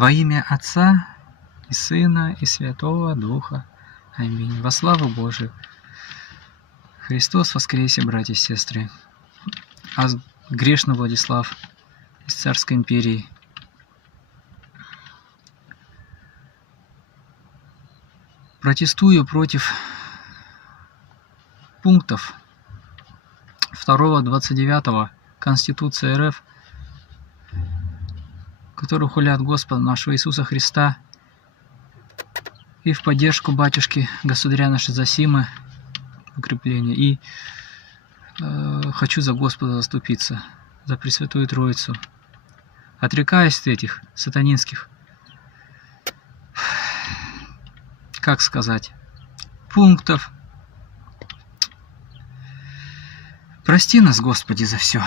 Во имя Отца и Сына и Святого Духа. Аминь. Во славу Божию. Христос воскресе, братья и сестры. Грешный Владислав из Царской империи. Протестую против пунктов 2-29 Конституции РФ, которые хулят Господа нашего Иисуса Христа, и в поддержку батюшки государя нашей Зосимы укрепления. И хочу за Господа заступиться, за Пресвятую Троицу. Отрекаюсь от этих сатанинских, как сказать, пунктов. Прости нас, Господи, за все.